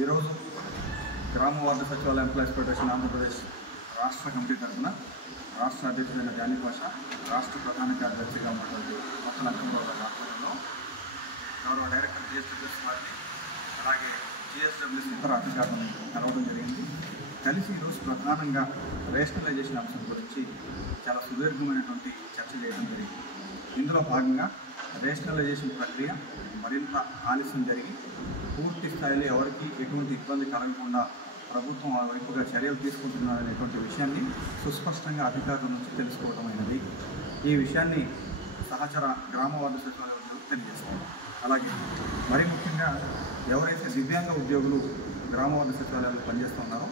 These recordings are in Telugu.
ఈరోజు గ్రామ వార్డు సచివాలయ ఎంప్లాయీస్ ఫెడరేషన్ ఆంధ్రప్రదేశ్ రాష్ట్ర కమిటీ తరఫున రాష్ట్ర అధ్యక్షుడైన జానీ పాషా, రాష్ట్ర ప్రధాన కార్యదర్శిగా ఉన్నటువంటి మొక్కల అంకమరావు గారి ఆధ్వర్యంలో గౌరవ డైరెక్టర్ జిఎస్డబ్ల్యూఎస్ వారిని, అలాగే జిఎస్డబ్ల్యూఎస్ ఇతర అధికారులను కలవడం జరిగింది. కలిసి ఈరోజు ప్రధానంగా రేషనలైజేషన్ అంశం గురించి చాలా సుదీర్ఘమైనటువంటి చర్చ చేయడం జరిగింది. ఇందులో భాగంగా రేషనలైజేషన్ ప్రక్రియ మరింత ఆలస్యం జరిగి పూర్తి స్థాయిలో ఎవరికి ఎటువంటి ఇబ్బంది కలగకుండా ప్రభుత్వం ఆ వైపుగా చర్యలు తీసుకుంటున్నారనేటువంటి విషయాన్ని సుస్పష్టంగా అధికారుల నుంచి తెలుసుకోవడమైనది. ఈ విషయాన్ని సహచర గ్రామ వార్డు సచివాలయాలు తెలియజేస్తారు. అలాగే మరి ముఖ్యంగా ఎవరైతే దివ్యాంగ ఉద్యోగులు గ్రామ వార్డు సచివాలయాల్లో పనిచేస్తున్నారో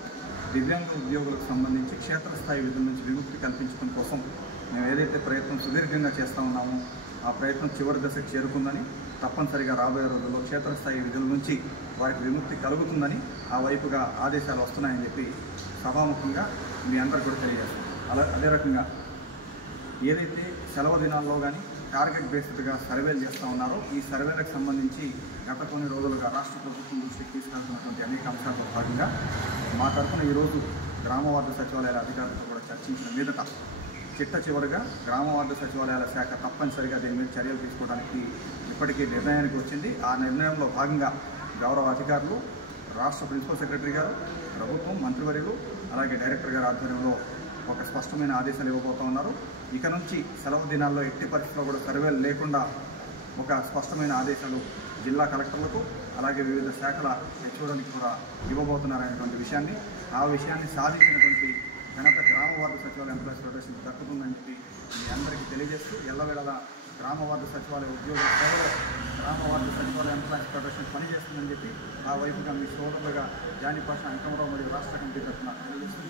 దివ్యాంగ ఉద్యోగులకు సంబంధించి క్షేత్రస్థాయి విధుల నుంచి విముక్తి కల్పించడం కోసం మేము ఏదైతే ప్రయత్నం సుదీర్ఘంగా చేస్తూ ఉన్నామో ఆ ప్రయత్నం చివరి దశకు చేరుకుందని, తప్పనిసరిగా రాబోయే రోజుల్లో క్షేత్రస్థాయి విధుల నుంచి వారికి విముక్తి కలుగుతుందని ఆ వైపుగా ఆదేశాలు వస్తున్నాయని చెప్పి సభాముఖంగా మీ అందరికీ కూడా తెలియజేస్తాం. అదే రకంగా ఏదైతే సెలవు దినాల్లో కానీ టార్గెట్ బేస్డ్గా సర్వేలు చేస్తూ ఉన్నారో ఈ సర్వేలకు సంబంధించి గత కొన్ని రోజులుగా రాష్ట్ర ప్రభుత్వం దృష్టికి తీసుకెళ్తున్నటువంటి అనేక అంశాల్లో భాగంగా మా తరఫున ఈరోజు గ్రామ వార్డు సచివాలయాల అధికారులతో కూడా చర్చించిన మీదట చిట్ట చివరిగా గ్రామ వార్డు సచివాలయాల శాఖ తప్పనిసరిగా దీని మీద చర్యలు తీసుకోవడానికి ఇప్పటికీ నిర్ణయానికి వచ్చింది. ఆ నిర్ణయంలో భాగంగా గౌరవ అధికారులు, రాష్ట్ర ప్రిన్సిపల్ సెక్రటరీ గారు, ప్రభుత్వం, మంత్రివర్యులు, అలాగే డైరెక్టర్ గారి ఆధ్వర్యంలో ఒక స్పష్టమైన ఆదేశాలు ఇవ్వబోతూ ఉన్నారు. ఇక నుంచి సెలవు దినాల్లో ఎట్టి పరిస్థితుల్లో కూడా సర్వేలు లేకుండా ఒక స్పష్టమైన ఆదేశాలు జిల్లా కలెక్టర్లకు, అలాగే వివిధ శాఖల హెచ్ఓలకు కూడా ఇవ్వబోతున్నారనేటువంటి విషయాన్ని, ఆ విషయాన్ని సాధించినటువంటి ఘనత గ్రామ వార్డు సచివాలయ ఎంప్లాయీస్ ఫెడరేషన్ దక్కుతుందని చెప్పి మీ అందరికీ తెలియజేస్తూ, ఎల్లవేళలా గ్రామ వార్డు సచివాలయ ఉద్యోగుల సేవలో గ్రామ వార్డు సచివాలయ ఎంప్లాయీస్ ఫెడరేషన్ పనిచేస్తుందని చెప్పి ఆ వైపుగా మీ సోదరులుగా జానీ పాషా, అంకమరావు మరియు రాష్ట్ర కమిటీ తరఫున తెలియజేస్తూ